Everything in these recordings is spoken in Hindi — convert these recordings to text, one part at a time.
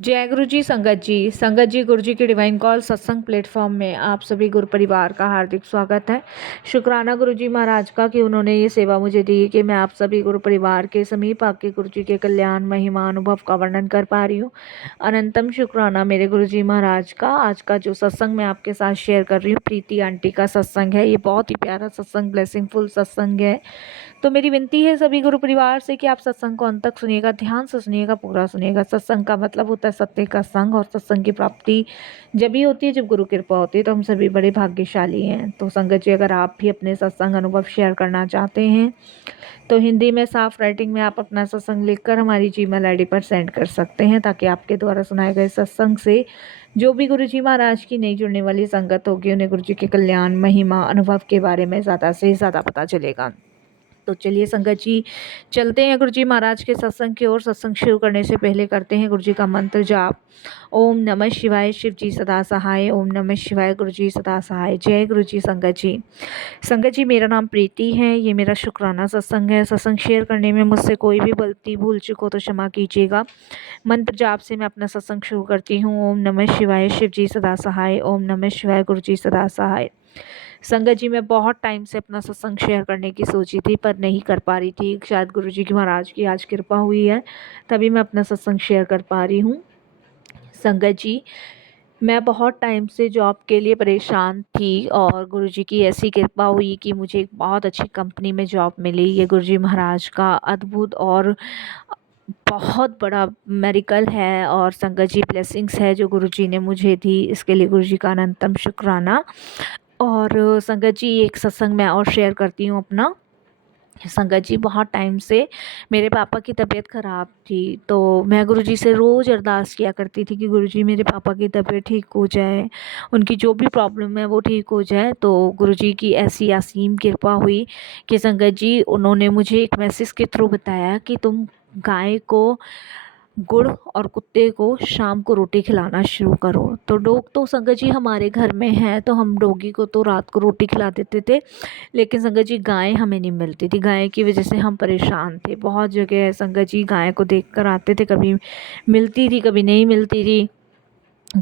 जय गुरु जी संगत जी गुरु जी के डिवाइन कॉल सत्संग प्लेटफॉर्म में आप सभी गुरु परिवार का हार्दिक स्वागत है। शुक्राना गुरु जी महाराज का कि उन्होंने ये सेवा मुझे दी कि मैं आप सभी गुरु परिवार के समीप आके गुरु जी के कल्याण महिमा अनुभव का वर्णन कर पा रही हूँ। अनंतम शुक्राना मेरे गुरु जी महाराज का। आज का जो सत्संग मैं आपके साथ शेयर कर रही हूँ प्रीति आंटी का सत्संग है। ये बहुत ही प्यारा सत्संग ब्लेसिंगफुल सत्संग है। तो मेरी विनती है सभी गुरु परिवार से कि आप सत्संग को अंत तक सुनिएगा, ध्यान से सुनिएगा, पूरा सुनिएगा। सत्संग का मतलब होता है सत्य का संग, और सत्संग की प्राप्ति जब ही होती है जब गुरु कृपा होती है। तो हम सभी बड़े भाग्यशाली हैं। तो संगत जी, अगर आप भी अपने सत्संग अनुभव शेयर करना चाहते हैं तो हिंदी में साफ राइटिंग में आप अपना सत्संग लिखकर हमारी जीमेल आईडी पर सेंड कर सकते हैं, ताकि आपके द्वारा सुनाए गए सत्संग से जो भी गुरु जी महाराज की नई जुड़ने वाली संगत होगी उन्हें गुरु जी के कल्याण महिमा अनुभव के बारे में ज़्यादा से ज़्यादा पता चलेगा। तो चलिए संगत जी, चलते हैं गुरु जी महाराज के सत्संग की ओर। सत्संग शुरू करने से पहले करते हैं गुरु जी का मंत्र जाप। ओम नमः शिवाय, शिव जी सदा सहाय। ओम नमः शिवाय, गुरु जी सदा सहाय। जय गुरु जी। संगत जी मेरा नाम प्रीति है, ये मेरा शुक्राना सत्संग है। सत्संग शेयर करने में मुझसे कोई भी गलती भूल चुको तो क्षमा कीजिएगा। मंत्र जाप से मैं अपना सत्संग शुरू करती हूँ। ओम नमः शिवाय, शिव जी सदा सहाय। ओम नमः शिवाय, गुरु जी सदा सहाय। संगत जी, मैं बहुत टाइम से अपना सत्संग शेयर करने की सोची थी पर नहीं कर पा रही थी। शायद गुरु जी की महाराज की आज कृपा हुई है तभी मैं अपना सत्संग शेयर कर पा रही हूँ। संगत जी, मैं बहुत टाइम से जॉब के लिए परेशान थी और गुरु जी की ऐसी कृपा हुई कि मुझे एक बहुत अच्छी कंपनी में जॉब मिली। ये गुरु जी महाराज का अद्भुत और बहुत बड़ा मेरिकल है और संगत जी ब्लेसिंग्स है जो गुरु जी ने मुझे दी। इसके लिए गुरु जी का अनंतम शुक्राना। और संगत जी, एक सत्संग मैं और शेयर करती हूँ अपना। संगत जी, बहुत टाइम से मेरे पापा की तबीयत ख़राब थी, तो मैं गुरुजी से रोज़ अरदास किया करती थी कि गुरुजी मेरे पापा की तबीयत ठीक हो जाए, उनकी जो भी प्रॉब्लम है वो ठीक हो जाए। तो गुरुजी की ऐसी असीम कृपा हुई कि संगत जी उन्होंने मुझे एक मैसेज के थ्रू बताया कि तुम गाय को गुड़ और कुत्ते को शाम को रोटी खिलाना शुरू करो। तो डॉग तो संगत जी हमारे घर में है, तो हम डॉगी को तो रात को रोटी खिला देते थे, लेकिन संगत जी गाय हमें नहीं मिलती थी। गाय की वजह से हम परेशान थे। बहुत जगह संगत जी गाय को देख कर आते थे, कभी मिलती थी कभी नहीं मिलती थी।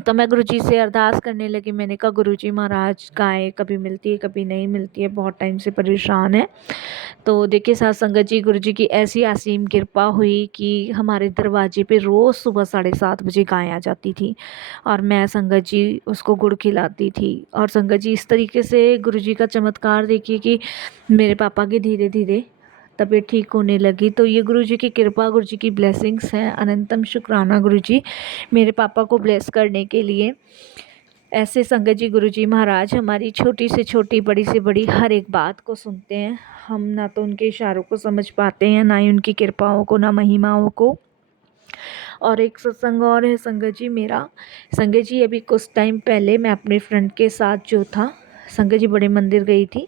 तो मैं गुरुजी से अरदास करने लगी। मैंने कहा गुरुजी महाराज, गाय कभी मिलती है कभी नहीं मिलती है, बहुत टाइम से परेशान है। तो देखिए साथ संगत जी, गुरुजी की ऐसी असीम कृपा हुई कि हमारे दरवाजे पे रोज़ सुबह 7:30 बजे गाय आ जाती थी और मैं संगत जी उसको गुड़ खिलाती थी। और संगत जी, इस तरीके से गुरुजी का चमत्कार देखिए कि मेरे पापा की धीरे धीरे तबीयत ठीक होने लगी। तो ये गुरुजी की कृपा, गुरुजी की ब्लेसिंग्स हैं। अनंतम शुक्राना गुरुजी मेरे पापा को ब्लेस करने के लिए। ऐसे संगत जी गुरुजी महाराज हमारी छोटी से छोटी बड़ी से बड़ी हर एक बात को सुनते हैं। हम ना तो उनके इशारों को समझ पाते हैं, ना ही उनकी कृपाओं को, ना महिमाओं को। और एक सत्संग और है संगत जी मेरा। संगत जी, अभी कुछ टाइम पहले मैं अपने फ्रेंड के साथ जो था संगत जी बड़े मंदिर गई थी।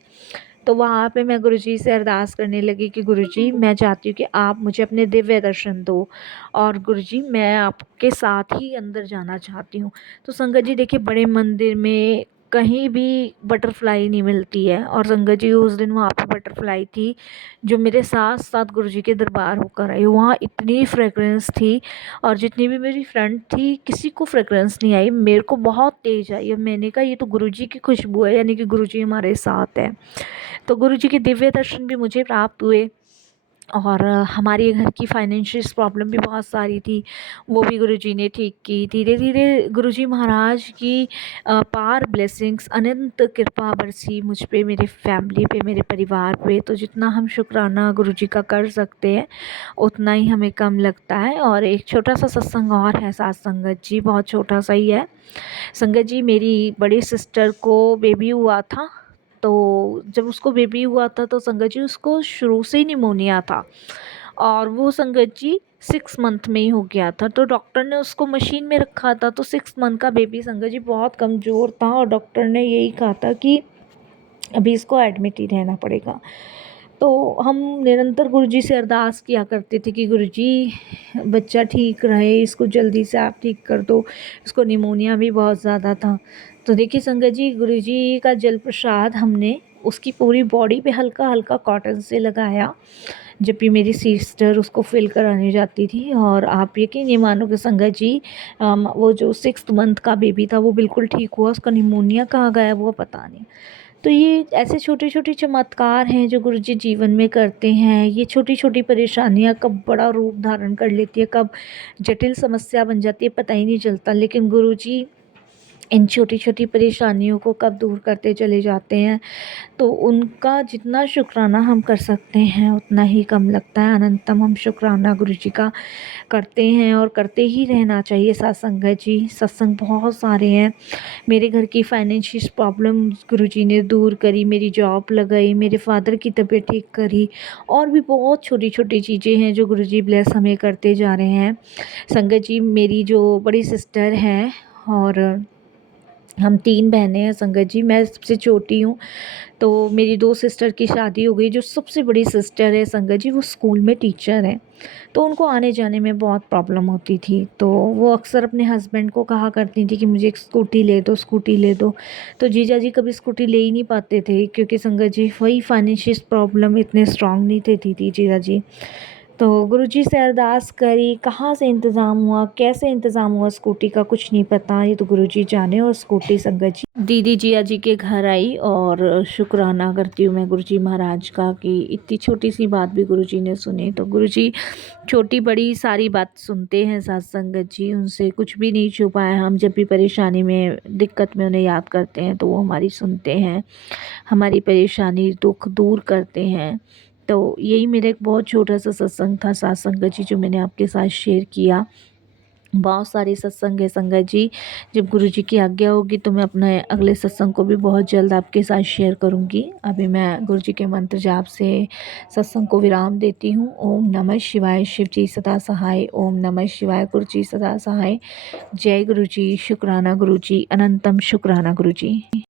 तो वहाँ पे मैं गुरुजी से अरदास करने लगी कि गुरुजी, मैं चाहती हूँ कि आप मुझे अपने दिव्य दर्शन दो और गुरुजी मैं आपके साथ ही अंदर जाना चाहती हूँ। तो संगत जी देखिए, बड़े मंदिर में कहीं भी बटरफ्लाई नहीं मिलती है, और संगत जी उस दिन वहाँ पे बटरफ्लाई थी जो मेरे साथ साथ गुरुजी के दरबार होकर आई। वहाँ इतनी फ्रेगरेंस थी और जितनी भी मेरी फ्रेंड थी किसी को फ्रेगरेंस नहीं आई, मेरे को बहुत तेज़ आई। और मैंने कहा ये तो गुरुजी की खुशबू है, यानी कि गुरुजी हमारे साथ है। तो गुरुजी के दिव्य दर्शन भी मुझे प्राप्त हुए। और हमारे घर की फाइनेंशियल प्रॉब्लम भी बहुत सारी थी, वो भी गुरुजी ने ठीक की। धीरे धीरे गुरुजी महाराज की पार ब्लेसिंग्स, अनंत कृपा बरसी मुझ पे, मेरे फैमिली पे, मेरे परिवार पे। तो जितना हम शुक्राना गुरुजी का कर सकते हैं उतना ही हमें कम लगता है। और एक छोटा सा सत्संग और है साथ संगत जी, बहुत छोटा सा ही है। संगत जी, मेरी बड़ी सिस्टर को बेबी हुआ था। तो जब उसको बेबी हुआ था तो संगत जी उसको शुरू से ही निमोनिया था, और वो संगत जी 6 मंथ में ही हो गया था। तो डॉक्टर ने उसको मशीन में रखा था। तो 6 मंथ का बेबी संगत जी बहुत कमज़ोर था और डॉक्टर ने यही कहा था कि अभी इसको एडमिट ही रहना पड़ेगा। तो हम निरंतर गुरुजी से अरदास किया करते थे कि गुरुजी बच्चा ठीक रहे, इसको जल्दी से आप ठीक कर दो, इसको निमोनिया भी बहुत ज़्यादा था। तो देखिए संगत जी, गुरुजी का जल प्रसाद हमने उसकी पूरी बॉडी पे हल्का हल्का कॉटन से लगाया, जब भी मेरी सिस्टर उसको फिल कराने जाती थी। और आप यकीन नहीं मानोगे संगत जी, वो जो 6th मंथ का बेबी था वो बिल्कुल ठीक हुआ, उसका निमोनिया कहाँ गायब हुआ पता नहीं। तो ये ऐसे छोटे छोटे चमत्कार हैं जो गुरुजी जीवन में करते हैं। ये छोटी छोटी परेशानियां कब बड़ा रूप धारण कर लेती है, कब जटिल समस्या बन जाती है, पता ही नहीं चलता। लेकिन गुरुजी इन छोटी छोटी परेशानियों को कब दूर करते चले जाते हैं, तो उनका जितना शुक्राना हम कर सकते हैं उतना ही कम लगता है। अनंतम हम शुक्राना गुरु जी का करते हैं और करते ही रहना चाहिए। सत्संगत जी, सत्संग बहुत सारे हैं। मेरे घर की फाइनेंशियल प्रॉब्लम गुरु जी ने दूर करी, मेरी जॉब लगाई, मेरे फादर की तबीयत ठीक करी, और भी बहुत छोटी छोटी चीज़ें हैं जो गुरु जी ब्लेस हमें करते जा रहे हैं। संगत जी, मेरी जो बड़ी सिस्टर है और हम 3 बहनें हैं संगत जी, मैं सबसे छोटी हूँ। तो मेरी 2 सिस्टर की शादी हो गई। जो सबसे बड़ी सिस्टर है संगत जी, वो स्कूल में टीचर हैं। तो उनको आने जाने में बहुत प्रॉब्लम होती थी। तो वो अक्सर अपने हस्बैंड को कहा करती थी कि मुझे एक स्कूटी ले दो, स्कूटी ले दो। तो जीजा जी कभी स्कूटी ले ही नहीं पाते थे, क्योंकि संगत जी वही फाइनेंशियल प्रॉब्लम इतने स्ट्रांग नहीं थी जीजा जी। तो गुरुजी से अरदास करी, कहाँ से इंतज़ाम हुआ, कैसे इंतज़ाम हुआ स्कूटी का कुछ नहीं पता, ये तो गुरुजी जाने। और स्कूटी संगत जी दीदी जिया जी के घर आई, और शुक्राना करती हूँ मैं गुरुजी महाराज का कि इतनी छोटी सी बात भी गुरुजी ने सुनी। तो गुरुजी छोटी बड़ी सारी बात सुनते हैं साथ संगत जी, उनसे कुछ भी नहीं छुपा है। हम जब भी परेशानी में दिक्कत में उन्हें याद करते हैं तो वो हमारी सुनते हैं, हमारी परेशानी दुख दूर करते हैं। तो यही मेरा एक बहुत छोटा सा सत्संग था साथ संगत जी, जो मैंने आपके साथ शेयर किया। बहुत सारे सत्संग है संगत जी, जब गुरु जी की आज्ञा होगी तो मैं अपने अगले सत्संग को भी बहुत जल्द आपके साथ शेयर करूंगी। अभी मैं गुरु जी के मंत्र जाप से सत्संग को विराम देती हूँ। ओम नमः शिवाय, शिव जी सदा सहाय। ओम नमः शिवाय, गुरु जी सदा सहाय। जय गुरु जी, शुक्राना गुरु जी, अनंतम शुक्राना गुरु जी।